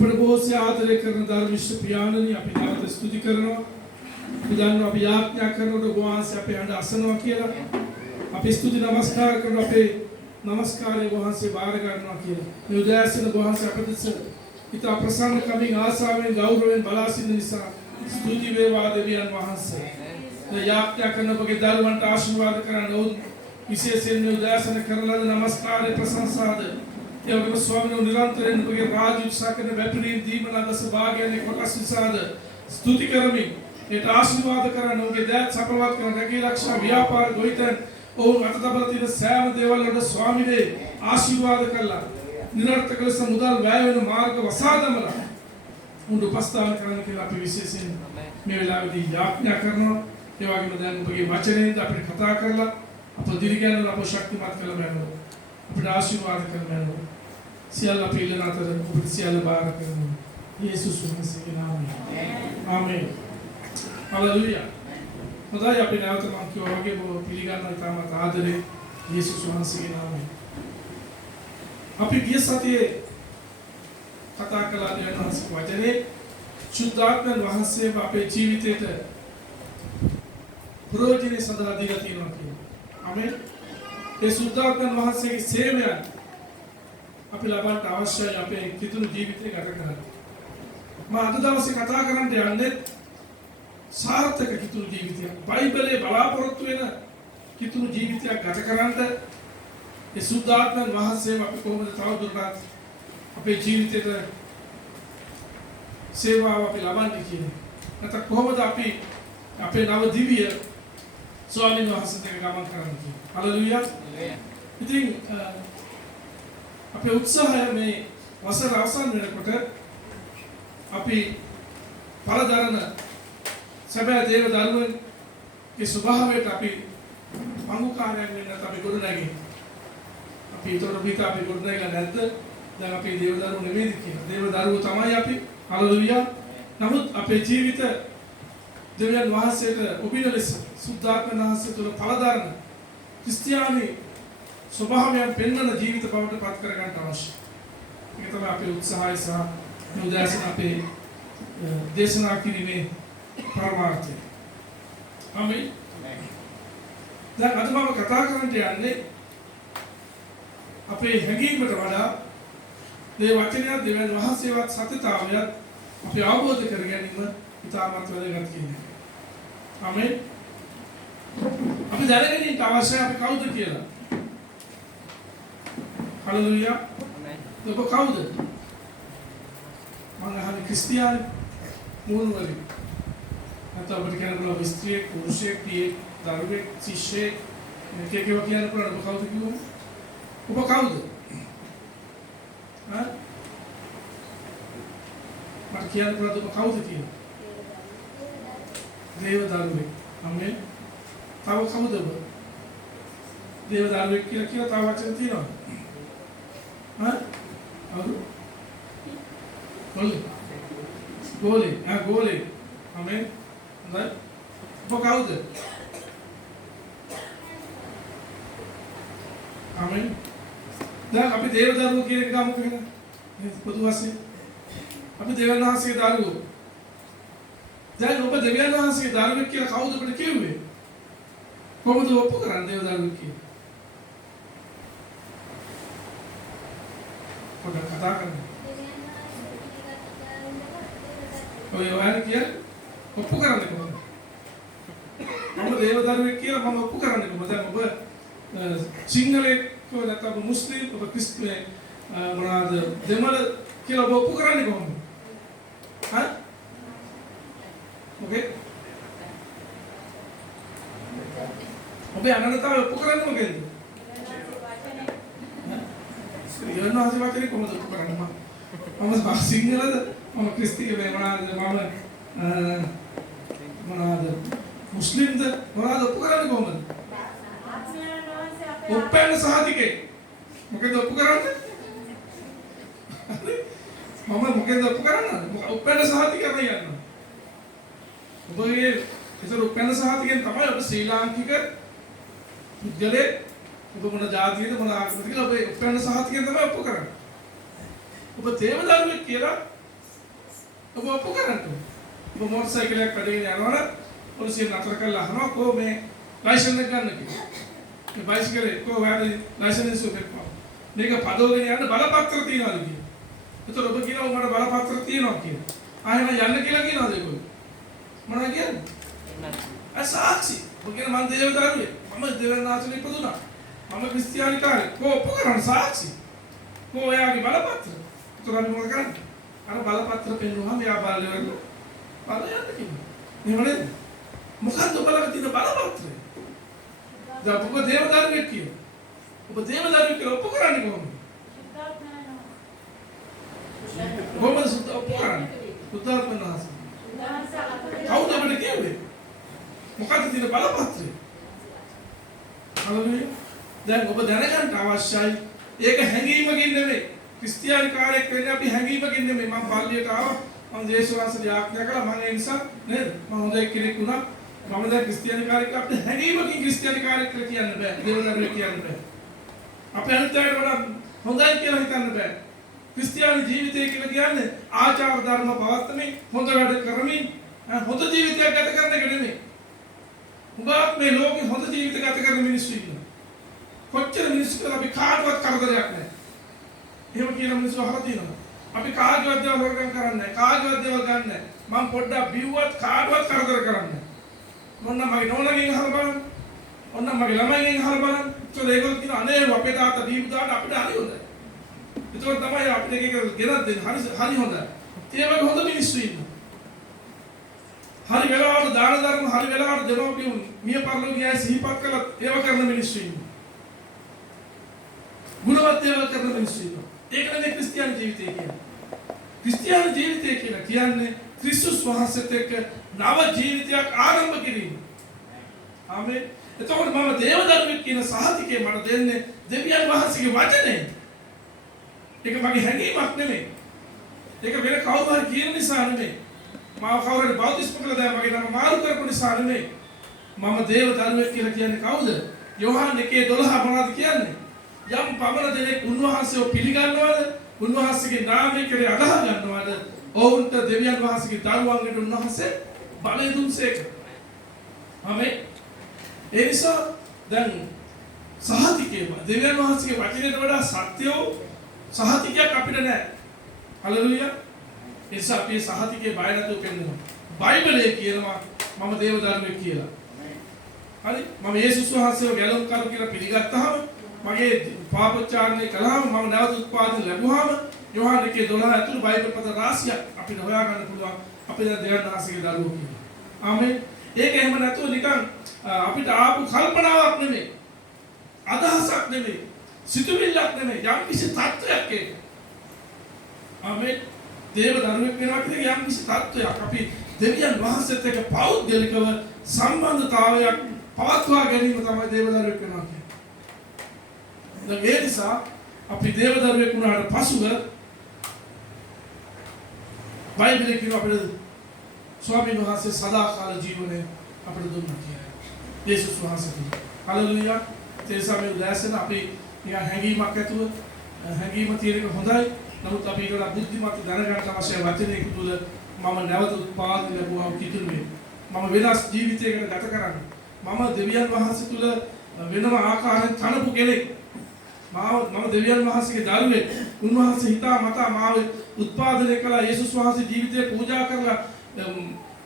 අපේ බොහෝසේ ආදරය කරන ධර්මිෂ්ඨ පියාණනි අපි නැවත ස්තුති කරනවා. අපි දන්නවා අපි යාඥා කරනකොට ඔබ වහන්සේ අපේ හඬ අසනවා කියලා. අපි ස්තුති නමස්කාර කරනවා අපේ නමස්කාරය වහන්සේ බාර ගන්නවා කියලා. මේ උදෑසන වහන්සේ අපට ඉතා ප්‍රසන්න කමින් ආසාවෙන් ගෞරවයෙන් බලා සිටින නිසා ස්තුති වේවා දෙවියන් වහන්සේ. යාඥා කරන ඔබගේ දරුවන්ට ආශිර්වාද කරන්න ඕන විශේෂයෙන් මේ උදෑසන කරන ලද නමස්කාරයේ ප්‍රශංසාද ඒ වගේම ස්වාමීන් නිරන්තරයෙන් ඔබගේ රාජ්‍ය උත්සාහ කරන වැපිරීම් දීමන දස භාගයන්ගේ කොටස් නිසාද ස්තුති කරමින් ඒට ආශිර්වාද කරන්න ඔබගේ දෑත් සපලවත් කරන රැකී ආරක්ෂා ව්‍යාපාර ගොවිතැන් ඔවුන් අත තබලා තියෙන සෑම දේවල් වලට ස්වාමීනේ ආශිර්වාද කළා නිරර්ථක ලෙස මුදල් වැය වෙන මාර්ග වසා දමලා උන් උපස්ථාන කරන්න කියලා අපි විශේෂයෙන් මේ වෙලාවේදී යාඥා කරනවා. ඒ වගේම දැන් ඔබගේ වචනයෙන් අපිට කතා කරලා අප දිරිගැන්වන අප ශක්තිමත් කරලා යනවා. අපිට ආශිර්වාද කරලා යනවා. සියල්ල අපි ඉල්ලන අතර ඔබට සියල්ල බාර කරනවා. යේසුස් වහන්සේගේ නාමයෙන්. ආමේන්. හලෙලූයා. හොඳයි අපි නැවත මම කියවා වගේ ඔබ පිළිගන්න ඉතාමත් ආදරේ යේසුස් වහන්සේගේ නාමයෙන්. අපි ගිය සතියේ කතා කළා දෙවියන් වහන්සේගේ වචනේ සුද්ධාත්මයන් වහන්සේ අපේ ජීවිතයට ප්‍රයෝජනෙ සඳහා දීලා තියෙනවා කියලා. ආමේන්. ඒ සුද්ධාත්මයන් වහන්සේගේ සේවයන් අපි ලබන්න අවශ්‍යයි අපේ කිතුණු ජීවිතය ගත කරන්න. මම අද දවසේ කතා කරන්න යන්නේ සාර්ථක කිතුණු ජීවිතයක්. බයිබලයේ බලාපොරොත්තු වෙන කිතුණු ජීවිතයක් ගත කරන්න ඒ සුද්ධාත්මයන් වහන්සේව අපි කොහොමද තවදුරටත් අපේ ජීවිතේට සේවාව අපි ලබන්නේ කියන්නේ. නැත්නම් කොහොමද අපි අපේ නව දිව්‍ය ස්වාමීන් වහන්සේට ගමන් කරන්න කියන්නේ. හලෙලූයා. ඉතින් අපේ උත්සාහය මේ වසර අවසන් වෙනකොට අපි පළදරන සැබෑ දේව දරුවන්ගේ ස්වභාවයට අපි පංගුකාරයන් වෙන්නත් අපි ගොඩනැගෙන්නේ. අපි ඒතකොට පිට අපි ගොඩනැගලා නැද්ද? දැන් අපි දේව දරුවෝ නෙමෙයිද කියලා. දේව දරුවෝ තමයි අපි. හලෙලූයා. නමුත් අපේ ජීවිත දෙවියන් වහන්සේට ඔබින ලෙස සුද්ධාත්ම වහන්සේ තුළ පළදරන ක්‍රිස්තියානි ස්වභාවයන් පෙන්වන ජීවිත බවට පත් කර ගන්න අවශ්‍යයි. ඒක තමයි අපේ උත්සාහය සහ මේ උදෑසන අපේ දේශනා කිරීමේ පරමාර්ථය. ආමේන්. දැන් අද මම කතා කරන්න යන්නේ අපේ හැඟීමකට වඩා මේ වචනය දෙවියන් වහන්සේවත් සත්‍යතාවයත් අපි අවබෝධ කර ගැනීම ඉතාමත් වැදගත් කියන්නේ. ආමේන්. අපි දැනගෙන ඉන්න අවශ්‍යයි අපි කවුද කියලා. හලෙලූයා. ඔබ කවුද? මම අහන්නේ ක්‍රිස්තියානි මූණ වලින්. නැත්නම් ඔබට කියන්න පුළුවන් ස්ත්‍රියෙක්, පුරුෂයෙක්, පියෙක්, දරුවෙක්, ශිෂ්‍යෙක් මේක කියන්න පුළුවන් ඔබ කවුද කිව්වොත්? ඔබ කවුද? හා? මට කියන්න පුළුවන් ඔබ කවුද කියලා? දේව දරුවෙක්. ආමේන්. තව කවුද ඔබ? දේව දරුවෙක් කියලා තව වචන තියෙනවා. හා? අවු? ගෝලේ. ගෝලේ. ආමේන්. හොඳයි. ඔබ කවුද? ආමේන්. දැන් අපි දේව දරුවෝ කියන එක ගමු කියලා. පොදු වශයෙන් අපි දෙවියන් වහන්සේගේ දරුවෝ. දැන් ඔබ දෙවියන් වහන්සේගේ දරුවෙක් කියලා කවුද ඔබට කිව්වේ? කොහොමද ඔප්පු කරන්නේ දේව දරුවෙක් කියලා? පොඩ්ඩක් කතා කරන්න. ඔය වань කියලා ඔප්පු කරන්නේ කොහොමද? මම දේව දරුවෙක් කියලා මම ඔප්පු කරන්නේ කොහොමද? දැන් ඔබ සිංහලෙක් නැත්නම් මුස්ලිම් ඔබ ක්‍රිස්තියානි මොනවාද දෙමළ කියලා ඔබ ඔප්පු කරන්නේ කොහොමද? හා? ඔකේ? ඔබේ අනන්‍යතාවය ඔප්පු කරන්නේ මොකෙන්ද? දෙවියන් වහන්සේ වචනේ කොහොමද ඔප්පු කරන්නේ? මම සිංහලද? මම ක්‍රිස්තියානි මොනවාද මුස්ලිම්ද? මොනවාද ඔප්පු කරන්නේ කොහොමද? ඔප්පෙන් සහතිකේ. මොකද ඔප්පු කරන්නේ? මම මොකද ඔප්පු කරන්නේ? ඔප්පෙන් සහතිකේ තමයි යන්නේ. ඔබගේ ඒතර ඔප්පෙන් සහතිකෙන් තමයි ඔබ ශ්‍රී ලාංකික පුද්ගලෙක් ඔබ මොන ජාතියද මොන ආගමද කියලා ඔබ ඔප්පෙන් සහතිකෙන් තමයි ඔප්පු කරන්නේ. ඔබ දේව දරුවෙක් කියලා ඔබ ඔප්පු කරන්න. ඔබ මොටර් සයිකලයක් කඩගෙන යනවනම් පොලිසිය නතර කරලා අහනවා කො මේ ලයිසන්ස් එක ගන්න කියලා. මේ බයිසිකලේ කො ඔයාලගේ ලයිසන්ස් එක පෙන්නනවා. මේක පදවගෙන යන්න බලපත්‍ර තියනවාද කියලා. ඒතර ඔබ කියනවා මට බලපත්‍ර තියෙනවා කියලා. ආයෙම යන්න කියලා කියනවාද ඒගොල්ලෝ? මොනවද කියන්නේ? අසාක්ෂි. ඔබ කියන මම දේවදරුවෙක්. මම දෙවනාසනේ ඉපදුනා. මම ක්‍රිස්තියානි කාරේ. කො ඔප්පු කරන්න සාක්ෂි. කො ඔයාගේ බලපත්‍ර. ඒතර අපි මොකද කරන්නේ? අර බලපත්‍ර පෙන්නුවාම එයා බලලෙවල බලයන්ද කියනවා. එහෙම නේද? මොකද්ද බලක තියෙන බලපත්‍රය? දැන් ඔබ දේවදරුවෙක් කියනවා. ඔබ දේවදරුවෙක් කියලා ඔප්පු කරන්නේ කොහොමද? කොහොමද සුද්ධ ඔප්පු කරන්නේ? සුද්ධාත්ම නාස. කවුද අපිට කියන්නේ? මොකද්ද තියෙන බලපත්‍රය? හලුනේ. දැන් ඔබ දැනගන්න අවශ්‍යයි. ඒක හැංගීමකින් නෙමෙයි. ක්‍රිස්තියානි කාර්යයක් වෙන්නේ අපි හැංගීමකින් නෙමෙයි. මම පල්ලියට ආවා. මම දේශවාසී ආඥා කළා. මම ඒ නිසා නේද? මම හොඳ කෙනෙක් වුණා. මම දැන් ක්‍රිස්තියානි කාර්යයක් අපිට හැංගීමකින් ක්‍රිස්තියානි කාර්යයක් කියලා කියන්න බෑ. දේවදරුවෙක් කියන්න බෑ. අපේ අනිත්‍යයට වඩා හොඳයි කියලා හිතන්න බෑ. ක්‍රිස්තියානි ජීවිතය කියලා කියන්නේ ආචාර ධර්ම පවත්වමින් හොඳ වැඩ කරමින් හොඳ ජීවිතයක් ගත කරන එක නෙමෙයි. උඹත් මේ ලෝකේ හොඳ ජීවිත ගත කරන මිනිස්සු ඉන්නවා. කොච්චර මිනිස්සු කියලා අපි කාටවත් කරදරයක් නැහැ. එහෙම කියන මිනිස්සු අහලා තියෙනවා. අපි කාගේවත් දේවල් වරකම් කරන්නේ නැහැ. කාගේවත් දේවල් ගන්න නැහැ. මම පොඩ්ඩක් බිව්වත් කාටවත් කරදර කරන්නේ නැහැ. මොන්න මගේ නෝනගෙන් අහලා බලන්න. ඔන්න මගේ ළමයිගෙන් අහලා බලන්න. ඒගොල්ලෝ කියන අනේ අපේ තාත්තා දීපු දාට අපිට හරි හොඳයි. ඒක තමයි අපිට එක ගෙනත් දෙන්න හරි හොඳයි. ඒ වගේ හොඳ මිනිස්සු ඉන්නවා. හරි වෙලාවට දාන ධර්ම හරි වෙලාවට දෙමව්පියෝ මිය පරලෝ ගියා සිහිපත් කළා ඒව කරන මිනිස්සු ඉන්නවා. ගුණවත් ඒවා කරන මිනිස්සු ඉන්නවා. ඒක නෙමෙයි ක්‍රිස්තියානි ජීවිතය කියන්නේ. ක්‍රිස්තියානි ජීවිතය කියලා කියන්නේ ක්‍රිස්තුස් වහන්සේත් එක්ක නව ජීවිතයක් ආරම්භ කිරීම. ආමේන්. එතකොට මම දේවදරුවෙක් කියන සහතිකය මට දෙන්නේ දෙවියන් වහන්සේගේ වචනේ. ඒක මගේ හැඟීමක් නෙමෙයි. ඒක වෙන කවුරු හරි කියන නිසා නෙමෙයි. මාව කවුරු හරි බෞද්ධිස්ම කළා දැන් මගේ නම මාරු කරපු නිසා නෙමෙයි. මම දේවදරුවෙක් කියලා කියන්නේ කවුද? යෝහන් 1:12 මොනවද කියන්නේ? යම් පමණ දෙනෙක් උන්වහන්සේව පිළිගන්නවද? උන්වහන්සේගේ නාමය කෙරේ අදහ ගන්නවද? ඔවුන්ට දෙවියන් වහන්සේගේ දරුවන්ට උන්වහන්සේ බලය දුන්සේක. ආමේන්. ඒ නිසා දැන් සහතිකේ දෙවියන් වහන්සේගේ වචනයට වඩා සත්‍ය වූ සහතිකයක් අපිට නැහැ. හලෙලූයා. ඒ නිසා අපි සහතිකේ බය නැතුව පෙන්නනවා. බයිබලයේ කියනවා මම දේවදරුවෙක් කියලා. හරි? මම යේසුස් වහන්සේව ගැලවුම් කරු කියලා පිළිගත්තාම මගේ පාපෝච්චාරණය කළාම මම නැවත උත්පාදන ලැබුවාම යෝහන් 1:12 ඇතුළු බයිබල් පද රාශියක් අපිට හොයාගන්න පුළුවන් අපේ දෙවියන් වහන්සේගේ දරුවෝ කියලා. ආමේන්. ඒක එහෙම නැතුව නිකන් අපිට ආපු කල්පනාවක් නෙමෙයි. අදහසක් නෙමෙයි. සිතුවිල්ලක් නෙමෙයි. යම් කිසි තත්ත්වයක් ඒක. ආමේන්. දේවදරුවෙක් වෙනවා කියන්නේ යම් කිසි තත්ත්වයක්. අපි දෙවියන් වහන්සේත් එක්ක පෞද්ගලිකව සම්බන්ධතාවයක් පවත්වා ගැනීම තමයි දේවදරුවෙක් වෙනවා කියන්නේ. දැන් ඒ නිසා අපි දේවදරුවෙක් වුණාට පසුව බයිබලයේ කියන අපේ ස්වාමීන් වහන්සේ සදාකාල ජීවනය අපිට දුන්නා කියලා. යේසුස් වහන්සේ. හලෙලූයා. ඒ සමයේ දැසන අපි නිකන් හැඟීමක් ඇතුව හැඟීම තියෙන එක හොඳයි. නමුත් අපි ඒකට බුද්ධිමත් දැනගන්න අවශ්‍ය වචනයක තුල මම නැවත උත්පාදනය ලැබුවා කිතුනේ. මම වෙනස් ජීවිතයකට ගත කරන්නේ. මම දෙවියන් වහන්සේ තුල වෙනම ආකාරයෙන් තනපු කෙනෙක්. මම දෙවියන් වහන්සේගේ දරුවෙක්. උන්වහන්සේ හිතා මතා මාව උත්පාදනය කළා. යේසුස් වහන්සේ ජීවිතේ පූජා කරලා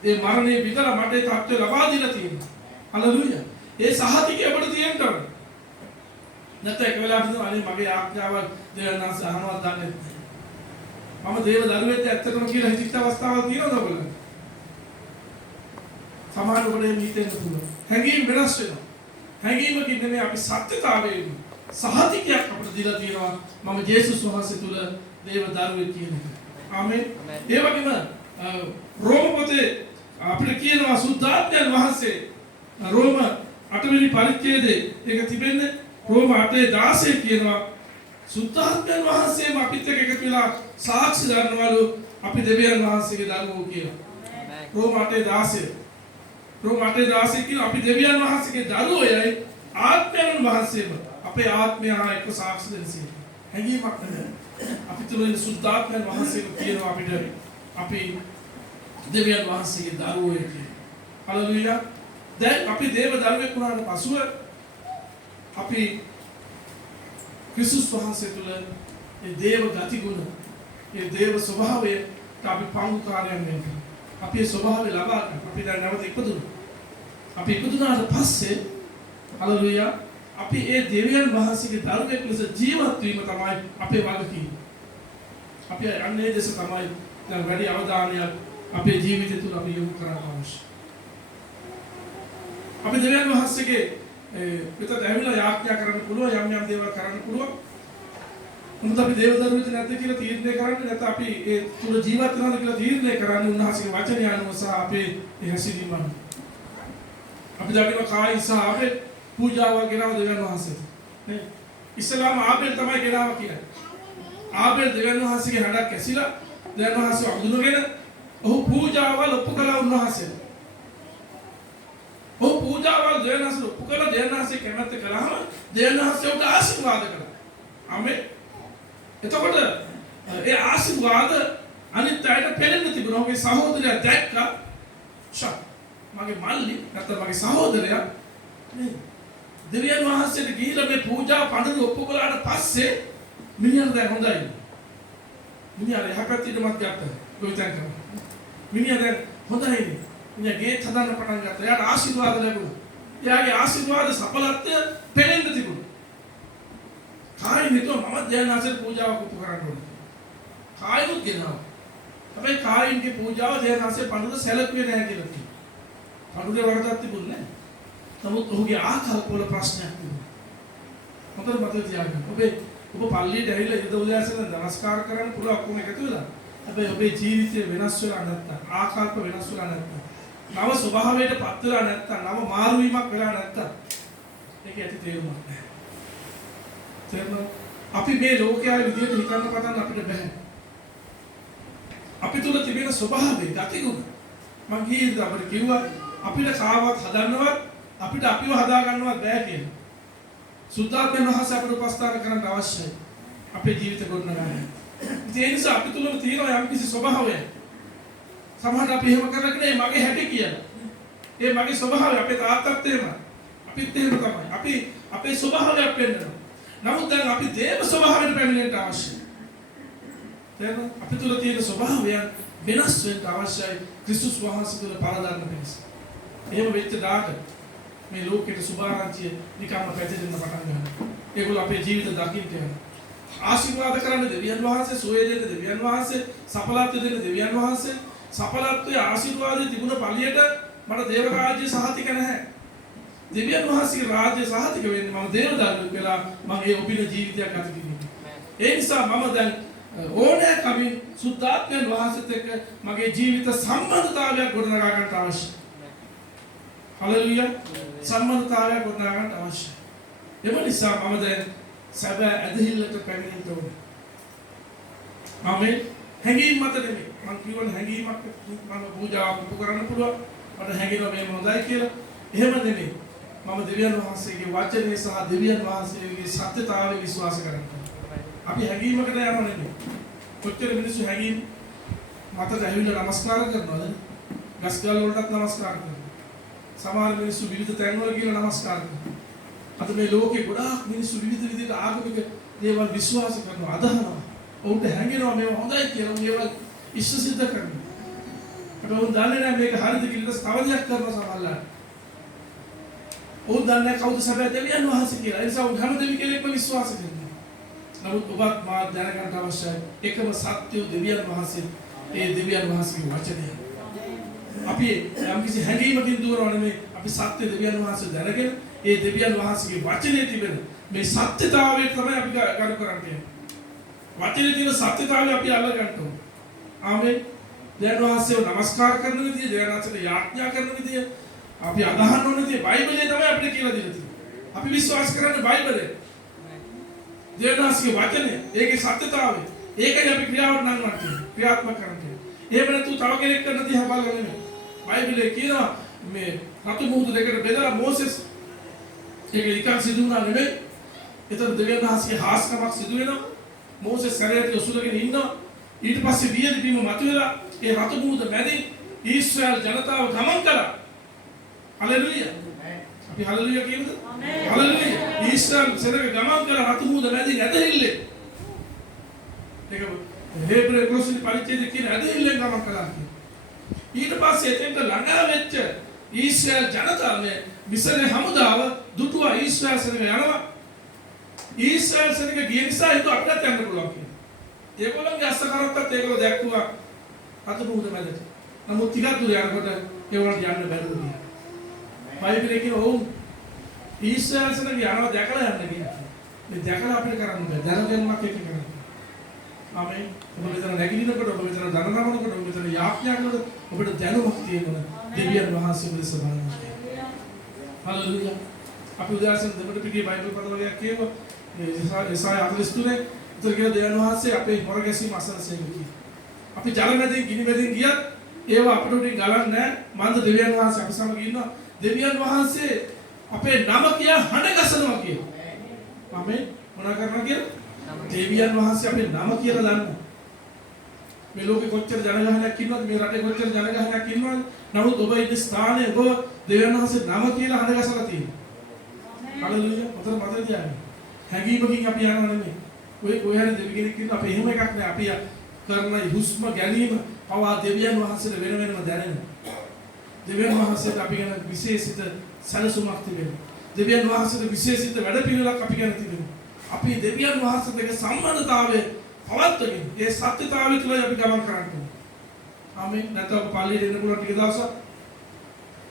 ඒ මරණය විතර මට ඒ තත්ත්වය ලබා දීලා තියෙනවා. හලෙලූයා. ඒ සහතිකය අපිට තියෙන්න ඕනේ. නැත්නම් ඒක වෙලාවට අනේ මගේ ආඥාව දෙවියන් වහන්සේ අහනවා දන්නේ නැහැ. මම දේව දරුවෙක් ඇත්තටම කියලා හිතිච්ච අවස්ථාවක් තියෙනවද ඔයගොල්ලෝ? සමහර වෙලේ හිතෙන්න පුළුවන්. හැඟීම් වෙනස් වෙනවා. හැඟීමකින් නෙමෙයි අපි සත්‍යතාවයෙන් සහතිකයක් අපිට දීලා තියෙනවා. මම යේසුස් වහන්සේ තුල දේව දරුවෙක් කියන එක. ආමේන්. ඒ වගේම රෝම පොතේ අපිට කියනවා සුද්ධාත්මයන් වහන්සේ රෝම 8 වෙනි පරිච්ඡේදයේ ඒක තිබෙන්නේ රෝම 8:16 කියනවා සුද්ධාත්මයන් වහන්සේම අපිත් එක්ක එකතු වෙලා සාක්ෂි දරනවලු අපි දෙවියන් වහන්සේගේ දරුවෝ කියලා. රෝම 8:16 රෝම 8:16 කියන අපි දෙවියන් වහන්සේගේ දරුවෝයයි ආත්මයන් වහන්සේම අපේ ආත්මය හා එක්ක සාක්ෂි දෙන්නේ. හැඟීමක් නෙමෙයි. අපි තුල ඉන්න සුද්ධාත්මයන් වහන්සේම කියනවා අපිට අපි දෙවියන් වහන්සේගේ දරුවෝ කියලා. හලෙලූයා. දැන් අපි දේව දරුවෙක් වුණාට පසුව අපි ක්‍රිස්තුස් වහන්සේ තුළ මේ දේව ගතිගුණ, මේ දේව ස්වභාවය අපි පංගුකාරයන් වෙනවා. අපි ඒ ස්වභාවය ලබා ගන්න. අපි දැන් නැවත ඉපදුණා. අපි ඉපදුනාට පස්සේ හලෙලූයා අපි ඒ දෙවියන් වහන්සේගේ දරුවෙක් ලෙස ජීවත් වීම තමයි අපේ වගකීම. අපි අන්නේ දේශ තමයි දැන් වැඩි අවධානයක් අපේ ජීවිතය තුළ අපි යොමු කරන්න අවශ්‍යයි. අපි දෙවියන් වහන්සේගේ පිටත ඇවිල්ලා යාඥා කරන්න පුළුවන්, යම් යම් දේවල් කරන්න පුළුවන්. මොකද අපි දේව දරුවෙක් නැද්ද කියලා තීරණය කරන්නේ, නැත්නම් අපි ඒ තුල ජීවත් වෙනවද කියලා තීරණය කරන්නේ උන්වහන්සේගේ වචනය අනුව සහ අපේ හැසිරීම අනුව. අපි දකිනවා කායි සහ ආබෙල් පූජාවල් ගෙනාව දෙවියන් වහන්සේට. නේ? ඉස්ලාම ආබෙල් තමයි ගෙනාව කියන්නේ. ආබෙල් දෙවියන් වහන්සේගේ හඬක් ඇසිලා දෙවියන් වහන්සේ අඳුනගෙන ඔහු පූජාවල් ඔප්පු කළා උන්වහන්සේට. ඔහු පූජාවල් දෙවියන් වහන්සේ ඔප්පු කළා, දෙවියන් වහන්සේ කැමැත්ත කළාම දෙවියන් වහන්සේ උට ආශිර්වාද කළා. ආමෙන්. එතකොට ඒ ආශිර්වාද අනිත් අයට පෙළෙන්න තිබුණා. ඔහුගේ සහෝදරයා දැක්කා. මගේ මල්ලි නැත්නම් මගේ සහෝදරයා නේ දෙවියන් වහන්සේට ගිහිල්ලා මේ පූජා පඬුරු ඔප්පු කළාට පස්සේ මිනිහා දැන් හොඳයි. මිනිහා යහපැත්තටමත් ගත්තා. ගොවිතැන් කරනවා. මිනිහා දැන් හොඳයි. මිනිහා ගේත් හදන්න පටන් ගත්තා. එයාට ආශිර්වාද ලැබුණා. එයාගේ ආශිර්වාද සඵලත්වය පෙළෙන්න තිබුණා. කායින් හිතුවා මම දෙවියන් වහන්සේට පූජාවක් ඔප්පු කරන්න ඕනේ. කායිනුත් ගෙනාවා. හැබැයි කායින්ගේ පූජාව දෙවියන් වහන්සේ පඬුරු සැලකුවේ නැහැ කියලා කිව්වා. පඬුරේ වරදක් තිබුණේ නැහැ. නමුත් ඔහුගේ ආකල්පවල ප්‍රශ්නයක් තිබුණා. මොකද මතක තියාගන්න. ඔබ පල්ලියට ඇවිල්ලා ඉද උදෑසන නමස්කාර කරන්න පුළුවන් ඔක්කොම එකතු වෙලා. හැබැයි ඔබේ ජීවිතය වෙනස් වෙලා නැත්තම්, ආකල්ප වෙනස් වෙලා නැත්තම්, නව ස්වභාවයට පත් වෙලා නැත්තම්, නව මාරු වීමක් වෙලා නැත්තම් ඒක ඇති තේරුමක් නැහැ. තේරුණා? අපි මේ ලෝකයේ විදියට හිතන්න පටන් අපිට බෑ. අපි තුල තිබෙන ස්වභාවය, ගතිගුණ මම කීයද අපිට කිව්වා අපිට කාවත් හදන්නවත් අපිට අපිව හදා ගන්නවත් බෑ කියලා. සුද්ධාත්මයන් වහන්සේ අපට උපස්ථාන කරන්න අවශ්‍යයි. අපේ ජීවිත ගොඩනගන්න. ඒ නිසා අපි තුලම තියෙනවා යම්කිසි ස්වභාවයක්. සමහරවිට අපි එහෙම කරන්නේ මගේ හැටි කියලා. ඒ මගේ ස්වභාවය අපේ තාත්තත් එහෙම. අපිත් එහෙම තමයි. අපි අපේ ස්වභාවයක් පෙන්නනවා. නමුත් දැන් අපි දේව ස්වභාවයට පැමිණෙන්න අවශ්‍යයි. දැන් අපි තුල තියෙන ස්වභාවයන් වෙනස් වෙන්න අවශ්‍යයි. ක්‍රිස්තුස් වහන්සේ තුල පරදන්න පිණිස. එහෙම වෙච්ච දාට මේ ලෝකෙට සුභාරංචිය නිකම්ම පැතිරෙන්න පටන් ගන්නවා. ඒගොල්ලෝ අපේ ජීවිත දකින්න යනවා. ආශිර්වාද කරන්න දෙවියන් වහන්සේ, සුවය දෙන්න දෙවියන් වහන්සේ, සඵලත්වය දෙන්න දෙවියන් වහන්සේ. සඵලත්වයේ ආශිර්වාදයේ තිබුණ පළියට මට දේව රාජ්‍ය සහතික නැහැ. දෙවියන් වහන්සේගේ රාජ්‍ය සහතික වෙන්නේ මම දේව දරුවෙක් වෙලා මම ඒ ඔබින ජීවිතයක් ගත කිරීම. ඒ නිසා මම දැන් ඕනෑ කමින් සුද්ධාත්මයන් වහන්සේත් එක්ක මගේ ජීවිත සම්බන්ධතාවයක් ගොඩනගා ගන්නට අවශ්‍යයි. හලෙලූයා. සම්බන්ධතාවයක් ගොඩනගා ගන්නට අවශ්‍යයි. එම නිසා මම දැන් සැබෑ ඇදහිල්ලට පැමිණෙන්න ඕනේ. ආමේන්. හැඟීම් මත නෙමෙයි. මම කියවන හැඟීමක් මම පූජාවක් උප කරන්න පුළුවන්. මට හැඟෙනවා මේ හොඳයි කියලා. එහෙම නෙමෙයි. මම දෙවියන් වහන්සේගේ වචනේ සහ දෙවියන් වහන්සේගේ සත්‍යතාවය විශ්වාස කරනවා. අපි හැඟීමකට යනවා නෙමෙයි. කොච්චර මිනිස්සු හැඟීම් මතට ඇවිල්ලා නමස්කාර කරනවද? ගස්ගල් වලටත් නමස්කාර කරනවා. සමහර මිනිස්සු විවිධ තැන්වල කියලා නමස්කාර කරනවා. අද මේ ලෝකේ ගොඩාක් මිනිස්සු විවිධ විදිහට ආගමික දේවල් විශ්වාස කරනවා, අදහනවා. ඔවුන්ට හැඟෙනවා මේව හොඳයි කියලා මේවා ඉෂ්ට සිද්ධ කරනවා. හැබැයි ඔවුන් දන්නේ නැහැ මේක හරිද කියලා තව දෙයක් කරනවා සමහරවල්. ඔවුන් දන්නේ නැහැ කවුද සැබෑ දෙවියන් වහන්සේ කියලා. ඒ නිසා ඔවුන් හැම දෙවි කෙනෙක්ම විශ්වාස කරනවා. නමුත් ඔබත් මා දැනගන්න අවශ්‍යයි එකම සත්‍ය දෙවියන් වහන්සේ. ඒ දෙවියන් වහන්සේගේ වචනය. අපි යම්කිසි හැඟීමකින් දුරව නෙමෙයි අපි සත්‍ය දෙවියන් වහන්සේ දැනගෙන ඒ දෙවියන් වහන්සේගේ වචනේ තිබෙන මේ සත්‍යතාවය තමයි අපි කරු කරන්නේ. වචනේ තියෙන සත්‍යතාවය අපි අල්ල ගන්න ඕනේ. ආමේන්. දෙවියන් වහන්සේව නමස්කාර කරන විදිය, දෙවියන් වහන්සේට යාඥා කරන විදිය, අපි අදහන්න ඕන විදිය බයිබලයේ තමයි අපිට කියලා දීලා තියෙන්නේ. අපි විශ්වාස කරන්නේ බයිබලයේ. දෙවියන් වහන්සේගේ වචනේ, ඒකේ සත්‍යතාවය. ඒකයි අපි ක්‍රියාවට නංවන්නේ. ක්‍රියාත්මක කරන්නේ. එහෙම නැතු තව කෙනෙක් කරන දිහා බලන්නේ නෙමෙයි. බයිබලයේ කියනවා මේ රතු මුහුදු දෙකට බෙදලා මෝසෙස් ඒක එකක් සිදු වුණා නෙමෙයි. ඒතර දෙවියන් වහන්සේගේ හාස්කමක් සිදු වෙනවා. මෝසෙස් සැරයට යොසුලගෙන ඉන්නවා. ඊට පස්සේ වියලි බිම මතුවලා ඒ රතු මුහුද මැදින් ඊශ්‍රායල් ජනතාව ගමන් කළා. හලෙලූයා. අපි හලෙලූයා කියමුද? ආමේන්. හලෙලූයා. ඊශ්‍රායල් සෙනඟ ගමන් කළා රතු මුහුද මැදින් ඇදහිල්ලේ. ඒක හේබ්‍රේ කොස්ලි පරිච්ඡේදයේ කියන ඇදහිල්ලෙන් ගමන් කළා. ඊට පස්සේ එතෙන්ට ළඟා වෙච්ච ඊශ්‍රායල් ජනතාවනේ මිස්රේ හමුදාව දුටුවා ඊශ්‍රායල් සෙනඟ යනවා. ඊශ්‍රායල් සෙනඟ ගිය නිසා ඒක අපිට යන්න පුළුවන් කියලා. ඒගොල්ලන්ගේ අස්සකරත්තත් ඒගොල්ලෝ දැක්කුවා රතු මුහුද මැදට. නමුත් ටිකක් දුර යනකොට ඒගොල්ලන්ට යන්න බැරුව ගියා. බයිබලයේ කියන ඔවුන් ඊශ්‍රායල් සෙනඟ යනවා දැකලා යන්න කියලා. මේ දැකලා අපිට කරන්න බෑ. දැනගෙනමක් එක කරන්න. ආමේන්. ඔබ මෙතන නැගිටිනකොට ඔබ මෙතන දනනනකොට ඔබ මෙතන යාඥා කරනකොට ඔබට දැනුමක් තියෙනවා. දෙවියන් වහන්සේ ඔබ දෙස බලනවා. හලෙලූයා. අපි උදාසන දෙමළ පිටියේ බයිබල් පද වර්ගයක් කියවුවා. ඒසාය 43 උතර කියලා දෙවියන් වහන්සේ අපේ මොර ගැසීම අසනසෙක කි. අපි ජල මැදින් ගිනි මැදින් ගියත් ඒව අපිට උඩින් ගලන්නේ නැහැ. මන්ද දෙවියන් වහන්සේ අපි සමග ඉන්නවා. දෙවියන් වහන්සේ අපේ නම කියා හඬ ගසනවා කියනවා. ආමේන්. මොනවා කරනවා කියලා? දෙවියන් වහන්සේ අපේ නම කියලා දන්නවා. මේ ලෝකෙ කොච්චර ජනගහනයක් ඉන්නවද? මේ රටේ කොච්චර ජනගහනයක් ඉන්නවද? නමුත් ඔබ ඉන්න ස්ථානයේ ඔබ දෙවියන් වහන්සේ නම කියලා හඬ ගසලා තියෙනවා. හලෙලූයා. මතක තියාගන්න. හැඟීමකින් අපි යනවා නෙමෙයි. ඔය හරි දෙවියෙක් කියන අපේ එහෙම එකක් නෑ. අපි කරන හුස්ම ගැනීම පවා දෙවියන් වහන්සේට වෙන වෙනම දැනෙනවා. දෙවියන් වහන්සේට අපි ගැන විශේෂිත සැලසුමක් තිබෙනවා. දෙවියන් වහන්සේට විශේෂිත වැඩපිළිවෙලක් අපි ගැන තිබෙනවා. අපි දෙවියන් වහන්සේත් එක්ක සම්බන්ධතාවයේ පවත්වමින් ඒ සත්‍යතාවය තුළ අපි ගමන් කරන්න ඕනේ. ආමේන්. නැත්නම් පල්ලියට එන්න පුළුවන් ටික දවසක්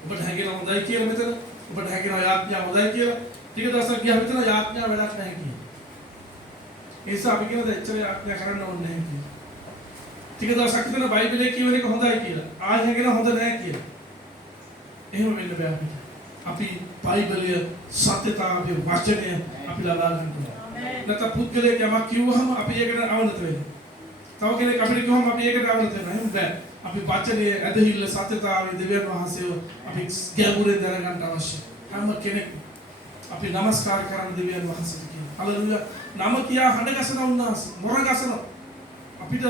ඔබට හැගෙනවා හොඳයි කියලා මෙතන. ඔබට හැගෙනවා යාඥා හොඳයි කියලා. ටික දවසක් ගියා මෙතන යාඥා වැඩක් නැහැ කියලා. ඒ නිසා අපි කියනවා එච්චර යාඥා කරන්න ඕනේ නැහැ කියලා. ටික දවසක් හිතන බයිබලයේ කියවන එක හොඳයි කියලා. ආයෙ හැගෙන හොඳ නැහැ කියලා. එහෙම වෙන්න බෑ අපිට. අපි බයිබලයේ සත්‍යතාවයේ වචනය අපි ලබා ගන්න ඕනේ. නැත්නම් පුද්ගලයෙක් යමක් කිව්වහම අපි ඒකට අවනත වෙනවා. තව කෙනෙක් අපිට කිව්වම අපි ඒකට අවනත වෙනවා. එහෙම බෑ. අපි වචනයේ ඇදහිල්ල සත්‍යතාවයේ දෙවියන් වහන්සේව අපි ගැඹුරින් දැනගන්න අවශ්‍යයි. හැම කෙනෙක් අපි নমස්කාර කරන දෙවියන් වහන්සේට කියනවා. හලෙලූයා. නම කියා හඬ ගසන උන්වහන්සේ මොර ගසන අපිට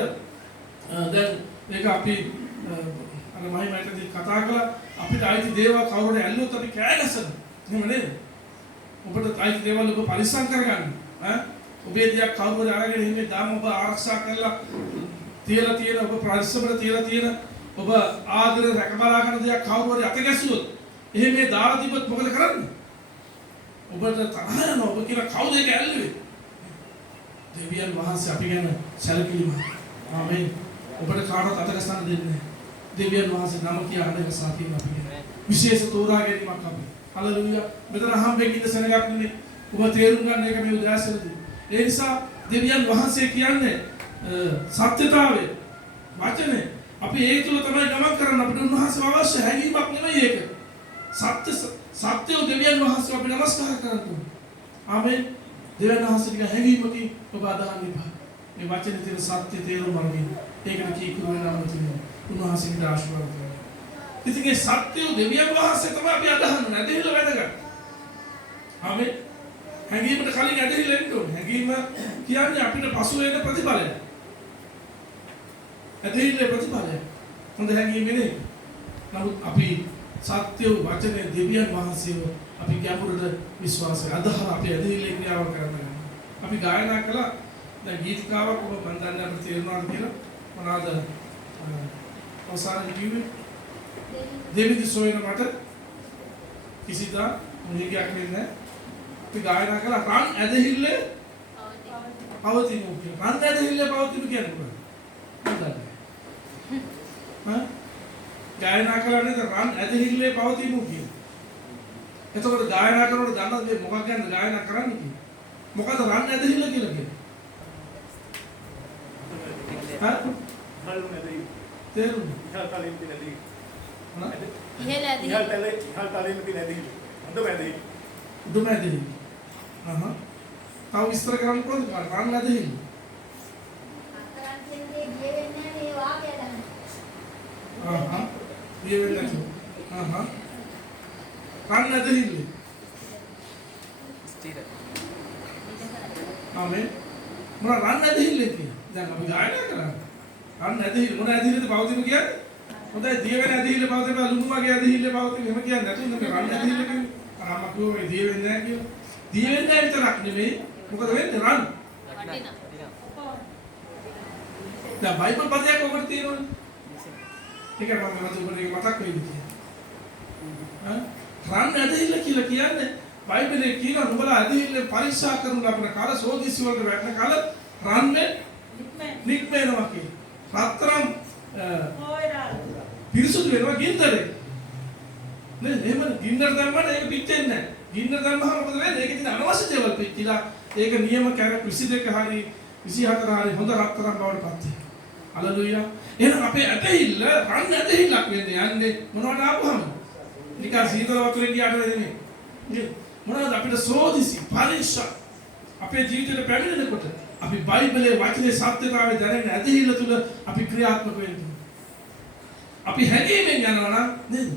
දැන් මේක අපි අර මහිමයටදී කතා කළා අපිට අයිති දේවල් කවුරුද ඇල්ලුවොත් අපි කෑ ගසනවා. එහෙම නේද? ඔබට අයිති දේවල් ඔබ පරිස්සම් කරගන්න. ඔබේ දියක් කවුරුද අරගෙන ඉන්නේ දාම ඔබ ආරක්ෂා කරලා තියලා තියෙන ඔබ පරිස්සමට තියලා තියෙන ඔබ ආදරේ රැක බලා ගන්න දෙයක් කවුරුද අත ගැසුවොත් එහෙම මේ දාලා තිබ්බොත් මොකද කරන්නේ? ඔබට තරහ යනවා. ඔබ කියලා කවුද ඒක ඇල්ලුවේ? දෙවියන් වහන්සේ අපි ගැන සැලකීමක්. ආමේන්. ඔබට කාටවත් අත ගසන්න දෙන්නේ නැහැ. දෙවියන් වහන්සේ නම කියා හඬ ගසා තියෙනවා අපි ගැන. විශේෂ තෝරා ගැනීමක් අපි. හලෙලූයා. මෙතන හම්බෙන්න ඉන්න සෙනගක් නෙමෙයි. ඔබ තේරුම් ගන්න එක මේ උදාසනදී. ඒ නිසා දෙවියන් වහන්සේ කියන්නේ සත්‍යතාවය වචනේ අපි ඒ තුල තමයි ගමන් කරන්න අපිට උන්වහන්සේ අවශ්‍ය හැඟීමක් නෙමෙයි ඒක. සත්‍ය දෙවියන් වහන්සේ අපි নমස්කාර කරනවා. ආමේන්. දෙවියන් වහන්සේගේ හැඟීමකින් ඔබ අදහන්න එපා. මේ වචනේ තියෙන සත්‍ය තේරුම් අරගෙන ඒකට කීකුරු වෙනවා තියෙනවා. උන්වහන්සේට ආශිර්වාද කරනවා. ඉතින් ඒ සත්‍ය දෙවියන් වහන්සේ තමයි අපි අදහන්නේ. ඇදහිල්ල වැදගත්. ආමේන්. හැඟීමට කලින් ඇදහිල්ල එන්න ඕනේ. හැඟීම කියන්නේ අපිට පසු වෙන ප්‍රතිඵලය. ඇදහිල්ල ප්‍රතිඵලය. හොඳ හැඟීම නෙමෙයි. නමුත් අපි සත්‍ය වචනේ දෙවියන් වහන්සේව අපි ගැඹුරට විශ්වාසය අදහන අපි ඇදහිල්ලේ ක්‍රියාව කරන්න. අපි ගායනා කළා දැන් ගීතිකාවක් ඔබ මන් දන්නේ අපිට තේරෙනවද කියලා මොනවාද අවසාන කිව්වේ දෙවිදි සොයන මට කිසිදා මොනියක් වෙන්නේ නැහැ. අපි ගායනා කළා රන් ඇදහිල්ලේ පවතිනු කියලා. රන් ඇදහිල්ලේ පවතිනු කියන්නේ මොකක්ද? ගායනා කළා නේද රන් ඇදහිල්ලේ පවතිනු කියලා. එතකොට ගායනා කරනකොට දන්නවද මේ මොකක් ගැනද ගායනා කරන්නේ කියලා? මොකද රන් ඇදහිල්ල කියලා කියන්නේ? තේරුණා? ඉහළ තලින් තියෙනදී. ඉහළ ඇදහිල්ල. ඉහළ තලින් තියෙනදී. අඳුම ඇදහිල්ල. උඩුම ඇදහිල්ල. තව විස්තර කරන්න කොහොමද? රන් ඇදහිල්ල. අතරන් දෙන්නේ ගිය වෙන්නේ මේ වාගය ගන්න. ගිය වෙන්නේ නැතුව. රන් ඇදහිල්ල. ස්ථිර. ආමේන්. මොන රන් ඇදහිල්ල කියන්නේ? දැන් අපි ගායනා කරා. රන් ඇදහිල්ල මොන ඇදහිල්ලද පවතින කියන්නේ? හොඳයි දිය වෙන ඇදහිල්ල පවතින බා ලුණු වගේ ඇදහිල්ල පවතින එහෙම කියන්නේ නැතුව මේ රන් ඇදහිල්ල කියන්නේ. අර අම්මා කිව්වා මේ දිය වෙන්නේ නැහැ කියලා. දිය වෙන්නේ නැහැ විතරක් නෙමෙයි. මොකද වෙන්නේ රන්. දැන් බයිබල් පදයක් ඔකට තියෙනවනේ. ඒක මම මතක් වෙයිද කියලා. රන් ඇදහිල්ල කියලා කියන්නේ බයිබලයේ කියන නුඹලා ඇදහිල්ල පරීක්ෂා කරන ලබන කාල සෝදිසි වලට වැටෙන කාල රන්නේ නික්මෙනවා කියලා. රත්තරන් පිරිසුදු වෙනවා ගින්දරේ. නේ එහෙම ගින්දර දැම්මම ඒක පිච්චෙන්නේ නැහැ. ගින්දර දැම්මම මොකද වෙන්නේ? ඒකේ තියෙන අනවශ්‍ය දේවල් පිච්චිලා ඒක නියම කැර 22 හරි 24 හරි හොඳ රත්තරන් බවට පත් වෙනවා. හලෙලූයා. එහෙනම් අපේ ඇදහිල්ල රන් ඇදහිල්ලක් වෙන්නේ යන්නේ මොනවට ආපුවම? නිකන් සීතල වතුරෙන් ගියාට නෙමෙයි. මොනවද අපිට සෝදිසි පරීක්ෂා අපේ ජීවිතේට පැමිණෙනකොට අපි බයිබලයේ වචනේ සත්‍යතාවය දැනගෙන ඇදහිල්ල තුල අපි ක්‍රියාත්මක වෙන්න. අපි හැදීමෙන් යනවා නම් නේද?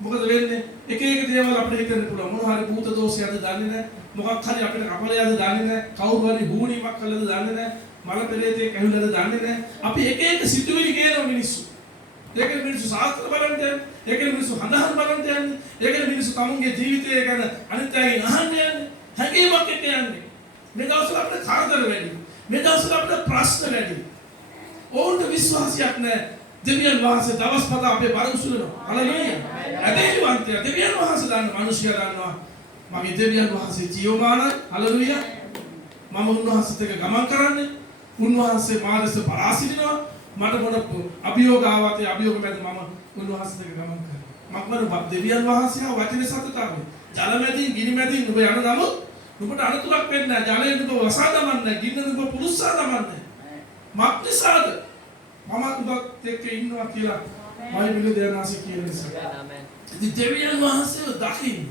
මොකද වෙන්නේ? එක එක දේවල් අපිට හිතෙන්න පුළුවන්. මොනවා හරි භූත දෝෂයක්ද දන්නේ නැහැ. මොකක් හරි අපිට කපලයක්ද දන්නේ නැහැ. කවුරු හරි හුණීමක් කළද දන්නේ නැහැ. මල පෙරේතෙක් ඇවිල්ලාද දන්නේ නැහැ. අපි එක එක සිතුවිලි ගේනවා මිනිස්සු. ඒකේ මිනිස්සු සාස්ත්‍ර බලන්න යන්නේ. ඒකේ මිනිස්සු හඳහන් බලන්න යන්නේ. ඒකේ මිනිස්සු තමුන්ගේ ජීවිතය ගැන අනිත් අයගෙන් අහන්න යන්නේ. හැඟීමක් එක්ක යන්නේ. මේ දවස්වල අපිට කරදර වැඩි. මේ දවස්වල අපිට ප්‍රශ්න වැඩි. ඕන්ට විශ්වාසයක් නැහැ. දෙවියන් වහන්සේ දවස් පත අපේ බර උසුලනවා. හලෙලූයා. ඇදහිලිවන්තය දෙවියන් වහන්සේ දන්න මිනිස්සුයා දන්නවා. මගේ දෙවියන් වහන්සේ ජීවමානයි. හලෙලූයා. මම උන්වහන්සේත් එක්ක ගමන් කරන්නේ. උන්වහන්සේ මාදස පරාසිනවා. මට මොන අභියෝග ආවත් ඒ අභියෝග මැද මම උන්වහන්සේත් එක්ක ගමන් කරනවා. මම දෙවියන් වහන්සේ වචනේ සත්‍යතාවය. ජල මැදින් ගිනි මැදින් ඔබ යන නමුත් නුඹට අනතුරක් වෙන්නේ නැහැ. ජලයෙන් නුඹ වසා දමන්නේ නැහැ. ගින්න නුඹ පුරුස්සා දමන්නේ නැහැ. මක්නිසාද මම ඔබත් එක්ක ඉන්නවා කියලා බයිබලයේ දේනාසි කියන නිසා. ආමෙන්. ඉතින් දෙවියන් වහන්සේව දකින්න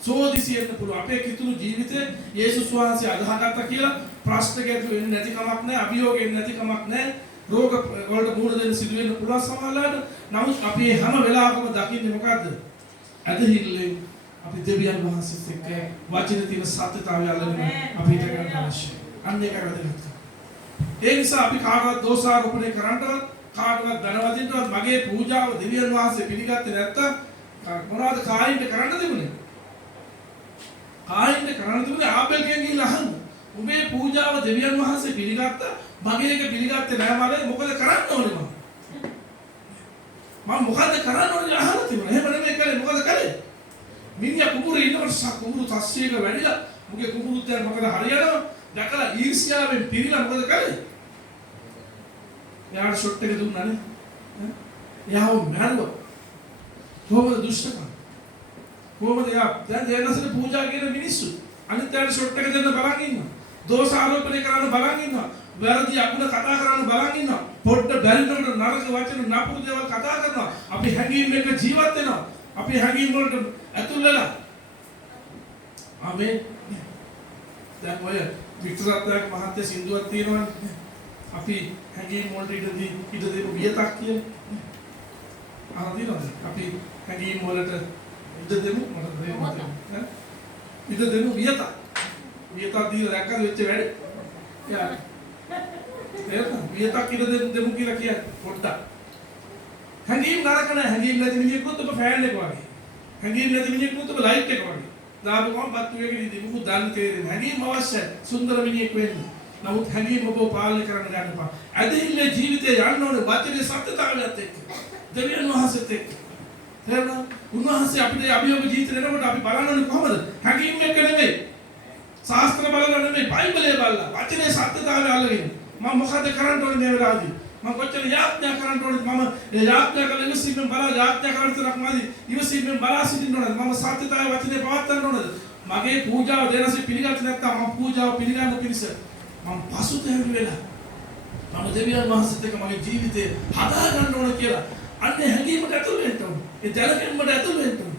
සෝදිසියෙන්න පුළුවන්. අපේ කිතුණු ජීවිතේ යේසුස් වහන්සේ අදහගත්තා කියලා ප්‍රශ්න ගැටළු වෙන්නේ නැති කමක් නැහැ. අභියෝග එන්නේ නැති කමක් නැහැ. රෝග වලට මුහුණ දෙන්න සිදු වෙන්න පුළුවන් සමහරවිට. නමුත් අපි හැම වෙලාවකම දකින්නේ මොකද්ද? ඇදහිල්ලෙන් අපි දෙවියන් වහන්සේත් එක්ක වචනේ තියෙන සත්‍යතාවය අල්ලගෙන අපි හිත ගන්න අවශ්‍යයි. අන්න ඒකයි වැදගත්. ඒ නිසා අපි කාටවත් දෝෂාරෝපණය කරන්නවත් කාටවත් ධනවදින්නවත් මගේ පූජාව දෙවියන් වහන්සේ පිළිගත්තේ නැත්තම් මොනවද කායින්ට කරන්න තිබුණේ? කායින්ට කරන්න තිබුණේ ආබෙල්ගෙන් ගිහිල්ලා අහන්න. උඹේ පූජාව දෙවියන් වහන්සේ පිළිගත්තා මගේ එක පිළිගත්තේ නැහැ මාලේ මොකද කරන්න ඕනේ මම? මම මොකද කරන්න ඕනේ අහලා තිබුණා. එහෙම නෙමෙයි කළේ මොකද කළේ? මිනිහා කුඹුරේ ඉන්නකොට කුඹුරු තස්සියක වැඩිලා මුගේ කුඹුරුත් දැන් මොකද හරියනවා? දැකලා ඊර්ෂ්‍යාවෙන් පිරීලා මොකද කළේ? එයාට ෂොට් එක දුන්නානේ. එයාව මැරුවා. කොහොමද දුෂ්ටකම්? කොහොමද එයා දැන් දේනසට පූජා කරන මිනිස්සු අනිත් අයට ෂොට් එක දෙන්න බලන් ඉන්නවා. දෝෂ ආරෝපණය කරන්න බලන් ඉන්නවා. වැරදි අකුණ කතා කරන්න බලන් ඉන්නවා. පොඩ්ඩ බැරිනොට නරක වචන නපුරු දේවල් කතා කරනවා. අපි හැංගීම් එක ජීවත් වෙනවා. අපි හැංගීම් වලට ඇතුල් වෙලා. ආමේන්. දැන් ඔය වික්ටරත්වයක මහත්ය සින්දුවක් තියෙනවනේ. අපි හැංගීම් වලට ඉඩ දෙමු වියතක් කියලා. අහලා තියෙනවද? අපි හැංගීම් වලට ඉඩ දෙමු මට දෙන්න. ඉඩ දෙමු වියතක්. වියතක් දීලා දැක්කද වෙච්ච වැඩේ? යා. ඒක වියතක් ඉඩ දෙමු කියලා කියන්නේ පොඩ්ඩක්. හැංගීම් නරක නැහැ. හැංගීම් නැති මිනිහෙකුත් ඔබ ෆෑන් එක වගේ. හැංගීම් නැති මිනිහෙකුත් ඔබ ලයිට් එක වගේ. දාපු ගමන් බත් වේගෙ ඉඳි මුකු දන් තේරෙන්නේ. හැංගීම් අවශ්‍යයි. සුන්දර මිනිහෙක් වෙන්න. නමුත් හැංගීම් ඔබ පාලනය කරන්න ගන්න එපා. ඇදහිල්ලේ ජීවිතේ යන්න ඕනේ වචනේ සත්‍යතාවයත් එක්ක. දෙවියන් වහන්සේත් එක්ක. තේරුණා? උන්වහන්සේ අපිට අභියෝග ජීවිතේ එනකොට අපි බලන්නේ කොහමද? හැංගීම් එක්ක නෙමෙයි. ශාස්ත්‍ර බලලා නෙමෙයි. බයිබලයේ බලලා. වචනේ සත්‍යතාවය අල්ලගෙන. මම මොකද කරන්න ඕනේ මේ වෙලාවේදී? මම කොච්චර යාඥා කරන්න ඕනේද? මම ඒ යාඥා කළ ඉවසීමෙන් බලා යාඥා කරන තරක් මාදි ඉවසීමෙන් බලා සිටින්න ඕනේද? මම සත්‍යතාවය වචනේ පවත්වන්න ඕනේද? මගේ පූජාව දෙනසෙ පිළිගත්තේ නැත්නම් මම පූජාව පිළිගන්න පිණිස මම පසුතැවිලි වෙලා මම දෙවියන් වහන්සේත් එක්ක මගේ ජීවිතේ හදා ගන්න ඕන කියලා අන්නේ හැඟීමට ඇතුල් වෙන්න ඕන. ඒ දැනගැන්මට ඇතුල් වෙන්න ඕන.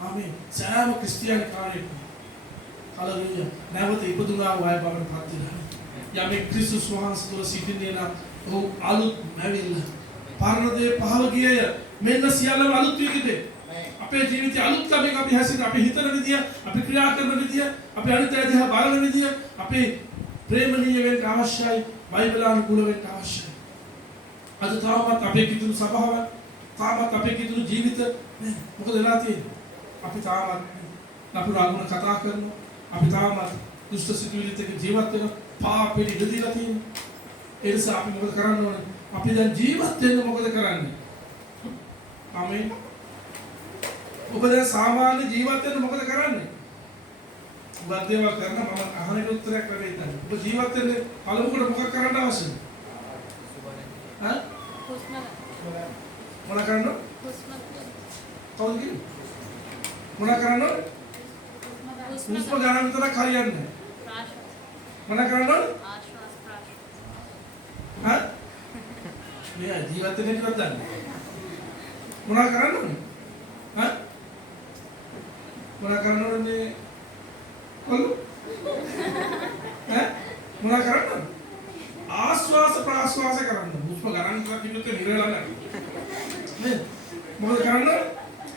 ආමේන්. සෑම ක්‍රිස්තියානි කාර්යයක් හලෙලූයා. නැවත ඉපදුනා වූ බවට පත් වෙනවා. යමෙක් ක්‍රිස්තුස් වහන්සේ තුළ සිටින්නේ නම් ඔහු අලුත් නැවිල්ල. පරණ දේ පහව ගියය. මෙන්න සියල්ලම අලුත් වී තිබේ. අපේ ජීවිතය අලුත් කමෙන් අපි හැසිරෙන අපි හිතන විදිය, අපි ක්‍රියා කරන විදිය, අපි අනිත් අය දිහා බලන විදිය, අපේ ප්‍රේමණීය වෙන්න අවශ්‍යයි, බයිබලානුකූල වෙන්න අවශ්‍යයි. අද තාමත් අපේ කිතුණු සභාව තාමත් අපේ කිතුණු ජීවිත මොකද වෙලා තියෙන්නේ? අපි තාමත් නපුරු අගුණ කතා කරනවා. අපි තාමත් දුෂ්ට සිතුවිලිත් එක්ක ජීවත් වෙන පාපෙට ඉඩ දීලා තියෙනවා. ඒ නිසා අපි මොකද කරන්න ඕනේ? අපි දැන් ජීවත් වෙන්න මොකද කරන්නේ? ආමේන්. ඔබ දැන් සාමාන්‍ය ජීවත් වෙන්න මොකද කරන්නේ? ඔබ දේවල් කරන මම අහන එක උත්තරයක් ලැබෙයි දැන්. ඔබ ජීවත් වෙන්නේ පළමුවට මොකක් කරන්න අවශ්‍යද? ඈ? මොන කරන්න? කවුද කියන්නේ? මොන කරන්න? හුස්ම ගන්න විතරක් හරියන්නේ නැහැ. මොන කරන්න? ඈ? මෙයා ජීවත් වෙන්න කිව්වද දන්නේ? මොන කරන්න ඕනේ? ඈ? මොන කරන්න ඕනේ? කොල්ල? ඈ? මොන කරන්න ඕනේ? ආස්වාස ප්‍රාස්වාස කරන්න. හුස්ම ගන්න විතරක් කිව්වොත් නිරවලා නැහැ. නේද? මොකද කරන්න?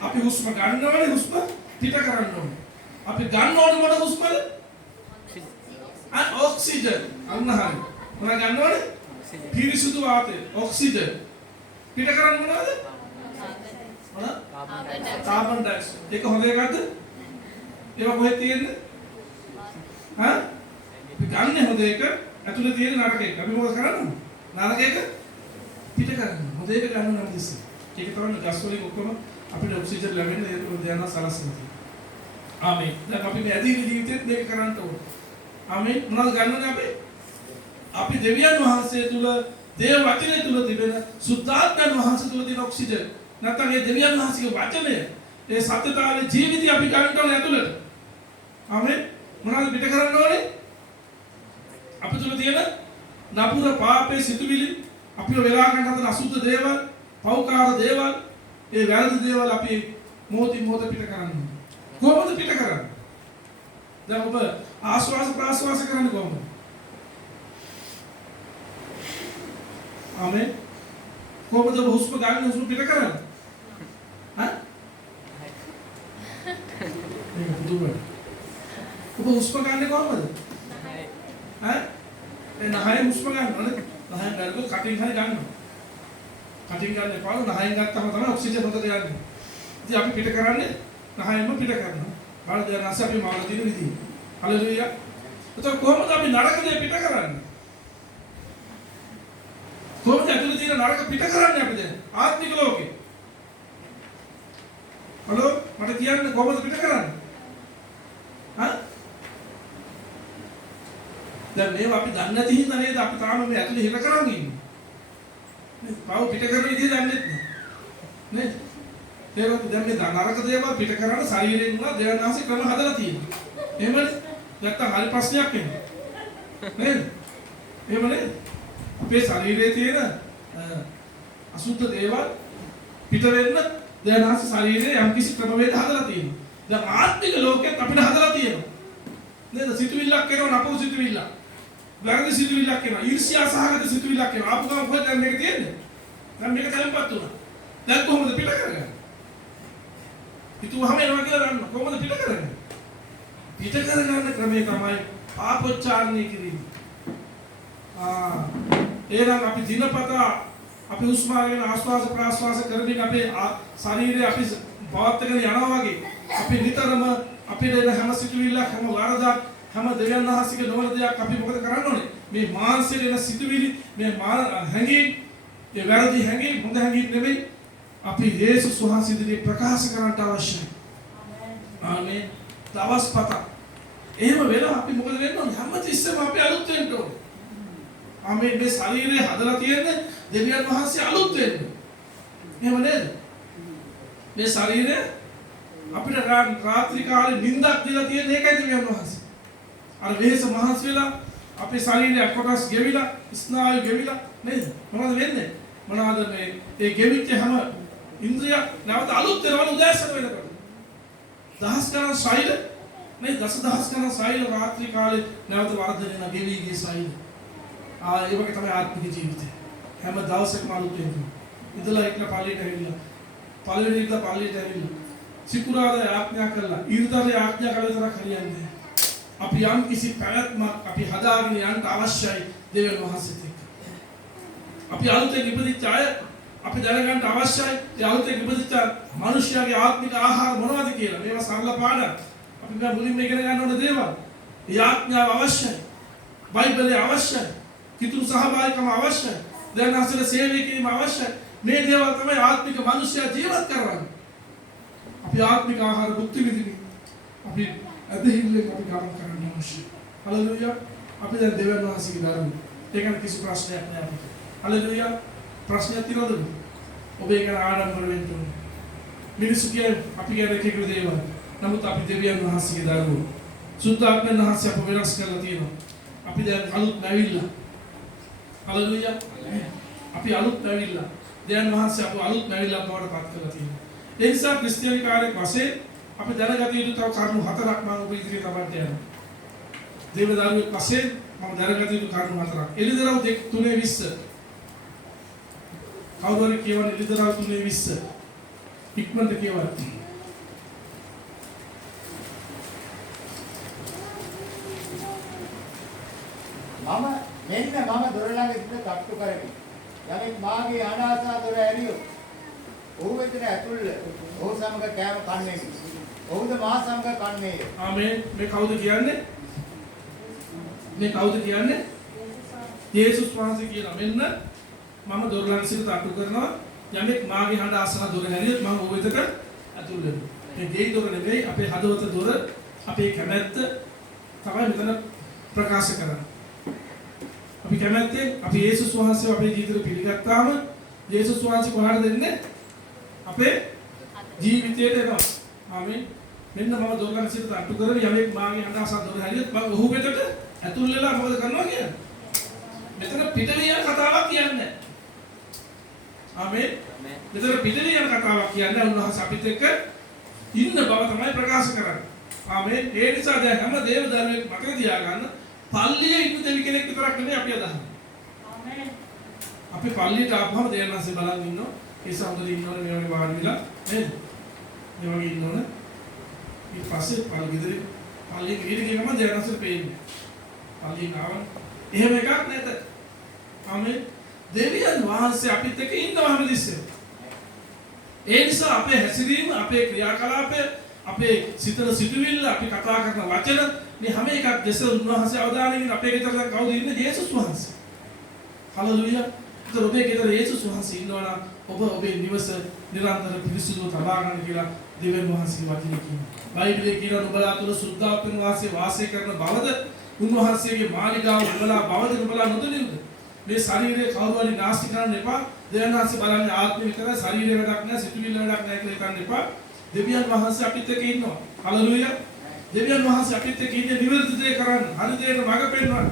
අපි හුස්ම ගන්නවනේ හුස්ම පිට කරන්න ඕනේ. අපි ගන්න ඕනේ මොන හුස්මද? ඔක්සිජන්. අන්න හරි. මොන ගන්න ඕනේ? පිරිසුදු වාතය. ඔක්සිජන්. පිට කරන්නේ මොනවද? මොන? Carbon dioxide. ඒක හොඳ එකක්ද? ඒවා කොහෙද තියෙන්නේ? හා? අපි ගන්න හොඳ එක ඇතුලේ තියෙන නරක එක. අපි මොකද කරන්නේ? නරක එක පිට කරනවා. හොඳ එක ගන්න නම් ඉතින්. ඒක තමයි ගස් වලින් ඔක්කොම අපිට ඔක්සිජන් ලැබෙන්නේ ඒ ධ්‍යාන සලස්වනවා. ආමේන්. දැන් අපි මේ ඇදහිලි ජීවිතෙත් මේක කරන්න ඕනේ. ආමේන්. මොනවද ගන්නනේ අපි? අපි දෙවියන් වහන්සේ තුල දේව වචනේ තුල තිබෙන සුද්ධාත්මයන් වහන්සේ තුල තියෙන ඔක්සිජන්. නැත්නම් ඒ දෙවියන් වහන්සේගේ වචනය ඒ සත්‍යතාවයේ ජීවිතය අපි ගන්න ඕනේ ඇතුළට. ආමේන්. මොනවද පිට කරන්න ඕනේ? අපි තුල තියෙන නපුර පාපේ සිතුවිලි අපිව වෙලා ගන්න හදන අසුද්ධ දේවල්, පෞකාර දේවල්, ඒ වැරදි දේවල් අපි මොහොතින් මොහොත පිට කරන්න. කොහොමද පිට කරන්නේ? දැන් ඔබ ආස්වාස ප්‍රාස්වාස කරන්නේ කොහොමද? ආමේන්. කොහොමද ඔබ හුස්ම ගන්න හුස්ම පිට කරන්නේ? හා? මේක දුර. ඔබ හුස්ම ගන්න කොහොමද? ඈ? නහයෙන් හුස්ම ගන්නවනේ. නහයෙන් ගන්නකොට කටින් හරි ගන්නවා. කටින් ගන්න එපා. නහයෙන් ගත්තම තමයි ඔක්සිජන් හොඳට යන්නේ. ඉතින් අපි පිට කරන්නේ නහයෙන්ම පිට කරනවා. බාල දයන්ස අපි මාන දින විදිහ. හලෙලුයා. එතකොට කොහොමද අපි නරක දේ පිට කරන්නේ? කොහොමද ඇතුළේ තියෙන නරක පිට කරන්නේ අපි දැන්? ආත්මික ලෝකේ. හලෝ මට කියන්න කොහොමද පිට කරන්නේ? හා? දැන් මේවා අපි දන්නේ නැති හින්දා නේද අපි තාම මේ ඇතුලේ හිර කරන් ඉන්නේ. නේ? පාව පිට කරන විදිහ දන්නේ නැහැ. නේද? ඒක දැන් මේ නරක දේවල් පිට කරන ශරීරයෙන් උනා දේවනාසි ක්‍රම හදලා තියෙනවා. එහෙමනේ? නැත්තම් හරි ප්‍රශ්නයක් එන්නේ. නේද? එහෙමනේ? අපේ ශරීරයේ තියෙන අසුද්ධ දේවල් පිට වෙන්න දේවනාසි ශරීරයේ යම්කිසි ක්‍රමවේද හදලා තියෙනවා. දැන් ආත්මික ලෝකෙත් අපිට හදලා තියෙනවා. නේද? සිතුවිල්ලක් කරනවා නපුරු සිතුවිල්ලක්. වැරදි සිතුවිල්ලක් කරනවා. ඊර්ෂ්‍යා සහගත සිතුවිල්ලක් කරනවා. ආපු ගමන් කොහෙද දැන් මේක තියෙන්නේ? දැන් මේක තැම්පත් වුණා. දැන් කොහොමද පිට කරන්නේ? හිතුවහම එනවා කියලා ගන්න. කොහොමද පිට කරන්නේ? පිට කරගන්න ක්‍රමය තමයි පාපොච්චාරණය කිරීම. එහෙනම් අපි දිනපතා අපි හුස්ම අරගෙන ආශ්වාස ප්‍රාශ්වාස කරමින් අපේ ශරීරය අපි පවත්වාගෙන යනවා වගේ අපි නිතරම අපේ දෙන හැම සිතුවිල්ලක් හැම වරදක් හැම දෙවියන් වහන්සේගේ නොවන දෙයක් අපි මොකද කරන්න ඕනේ? මේ මානසික දෙන සිතුවිලි මේ හැඟීම් ඒ වැරදි හැඟීම් හොඳ හැඟීම් නෙමෙයි අපි යේසුස් වහන්සේ ඉදිරියේ ප්‍රකාශ කරන්නට අවශ්‍යයි. ආමේන්. දවස් පත. එහෙම වෙලා අපි මොකද වෙන්න ඕනේ? හැමතිස්සෙම අපි අලුත් වෙන්න ඕනේ. ආමේන්. මේ ශරීරය හදලා තියෙන්නේ දෙවියන් වහන්සේ අලුත් වෙන්න. එහෙම නේද? මේ ශරීරය අපිට රාත්‍රී කාලේ නිින්දක් දීලා තියෙන එකයි දෙවියන් වහන්සේ. අර වෙහස මහන්සි වෙලා අපේ ශරීරය කොටස් ගෙවිලා ස්නායු ගෙවිලා නේද? මොනවද වෙන්නේ? මොනවද මේ ගෙවිච්ච හැම ඉන්ද්‍රිය නැවත අලුත් වෙනවා උදෑසන වෙනකොට. දහස් ගණන් සෛල මේ දසදහස් ගණන් සෛල රාත්‍රී කාලේ නැවත වර්ධනය වෙන ගෙවිගේ සෛල. ඒ වගේ තමයි ආත්මික ජීවිතය. හැම දවසකම අලුත් වෙනවා. ඉඳලා එක්ක පල්ලියට ඇවිල්ලා පළවෙනි ඉඳලා පල්ලියට ඇවිල්ලා සිකුරාදා ආඥා කළා. ඊර්දාවේ ආඥා කළ තරක් හරියන්නේ. අපි යම් කිසි පැවැත්මක් අපි හදාගෙන යන්න අවශ්‍යයි දෙවියන් වහන්සේත් එක්ක. අපි අලුතෙන් ඉපදිච්ච අය අපි දැනගන්න අවශ්‍යයි. ඒ අලුතෙන් ඉපදිච්ච මිනිස්යාගේ ආත්මික ආහාර මොනවද කියලා. මේවා සරල පාඩම්. අපි මේ මුලින්ම ඉගෙන ගන්න ඕන දේවල්. ඒ ආඥාව අවශ්‍යයි. බයිබලය අවශ්‍යයි. කිතුරු සහභාගීකම අවශ්‍යයි. දැනහසල සේවය කිරීම අවශ්‍යයි. මේ දේවල් තමයි ආත්මික මිනිස්යා ජීවත් කරවන්නේ. අපි ආත්මික ආහාර භුක්ති විඳින්න. අපි අධිහිල්ලෙන් අපි ගමන් කරන්න අවශ්‍යයි. හලෙලූයා. අපි දැන් දෙවියන් වහන්සේගේ ධර්ම. ඒකන කිසි ප්‍රශ්නයක් නෑ අපිට. හලෙලූයා. ප්‍රශ්නයක් තියනවද? ඔබ ඒක ආඩම්බර වෙන්න ඕනේ. මිනිස්සු කියන්නේ අපි කියන එක දේවල්. නමුත් අපි දෙවියන් වහන්සේගේ ධර්ම. සුද්ධාත්මයන් වහන්සේ අප වෙනස් කරලා තියෙනවා. අපි දැන් අලුත් නැවිලා. හලෙලූයා. අපි අලුත් නැවිලා. දෙවියන් වහන්සේ අප අලුත් නැවිලා බවට පත් කරලා තියෙනවා. ඒ නිසා ක්‍රිස්තියානි කාර්යයක් වශයෙන් අපි දැනගත යුතු තව කරුණු හතරක් මම ඔබ ඉදිරියට තබන්න යනවා. දේව දරුවෙක් වශයෙන් මම දැනගත යුතු කරුණු හතරක්. එළිදරව් 3:20. කවුරු හරි කියවන එළිදරව් 3:20. ඉක්මනට කියවන්න. මෙන්න මම දොර ළඟ සිට තට්ටු කරමි. යමෙක් මාගේ අනාසා දොර ඇරියොත් ඔහු වෙතට ඇතුල්ව ඔහු සමග කෑම කන්නේමි. ඔහුද මා සමග කන්නේය. ආමේන්. මේ කවුද කියන්නේ? මේ කවුද කියන්නේ? යේසුස් වහන්සේ කියනවා මෙන්න මම දොර ළඟ සිට තට්ටු කරනවා. යමෙක් මාගේ හඬ අසා දොර ඇරියොත් මම ඔහු වෙතට ඇතුල් වෙනවා. මේ ගේ දොර නෙවෙයි අපේ හදවත දොර අපේ කැමැත්ත තමයි මෙතන ප්‍රකාශ කරන්නේ. අපි කැමැත්තෙන් අපි යේසුස් වහන්සේව අපේ ජීවිතේ පිළිගත්තාම යේසුස් වහන්සේ කොහාටද දෙන්නේ? අපේ ජීවිතයට එනවා. ආමේන්. මෙන්න මම දොර ළඟ සිට තට්ටු කරගෙන යමෙක් මාගේ හඬ අසා දොර ඇරියොත් මම ඔහු වෙතට ඇතුල් වෙලා මොකද කරනවා කියන්නේ? මෙතන පිටවියන් කතාවක් කියන්නේ. ආමේන්. මෙතන පිටවියන් කතාවක් කියන්නේ උන්වහන්සේ අපිත් එක්ක ඉන්න බව තමයි ප්‍රකාශ කරන්නේ. ආමේන්. ඒ නිසා දැන් හැම දේව දරුවෙක් මතක තියාගන්න පල්ලියේ ඉන්න දෙවි කෙනෙක් විතරක් නෙමෙයි අපි අදහන්නේ. ආමේන්. අපි පල්ලියට ආවම දෙයන්වන්සේ බලන් ඉන්නවා. ඒ සම්මුතිය ඉන්නවනේ මේ වගේ වාඩි වෙලා නේද? මේ වගේ ඉන්නවනේ. ඊට පස්සේ පල්ලියේ ඉඳ ගියම දෙයන්වන්සේ පේන්නේ. පල්ලියෙන් ආවම එහෙම එකක් නැත. ආමේන්. දෙවියන් වහන්සේ අපිත් එක්ක ඉන්නවා හැමතිස්සෙම. ඒ නිසා අපේ හැසිරීම, අපේ ක්‍රියාකලාපය, අපේ සිතන සිතුවිල්ල, අපි කතා කරන වචන මේ හැම එකක් දැස උන්වහන්සේ අවධානයෙන් අපේ ගෙදර දැන් කවුද ඉන්නේ? යේසුස් වහන්සේ. හලෙලූයා. ඒතර ඔබේ ගෙදර යේසුස් වහන්සේ ඉන්නවා නම් ඔබ ඔබේ නිවස නිරන්තර පිරිසිදුව තබා ගන්න කියලා දෙවියන් වහන්සේ වචනේ කියනවා. බයිබලයේ කියනවා නුඹලා තුල සුද්ධාත්ම වාසය වාසය කරන බවද උන්වහන්සේගේ මාලිගාව නුඹලා බවද නුඹලා නොදනිවද? මේ ශරීරයේ කවුරු හරි නාස්ති කරන්න එපා. දෙවියන් වහන්සේ බලන්නේ ආත්මය විතරයි, ශරීරය වැඩක් නැහැ, සිතුවිල්ල වැඩක් නැහැ කියලා හිතන්න එපා. දෙවියන් වහන්සේ අපිත් එක්ක ඉන්නවා. හලෙලූයා. දෙවියන් වහන්සේ අපිත් එක්ක ඉන්නේ නිවැරදි දේ කරන්න, හරි දේට මඟ පෙන්වන්න.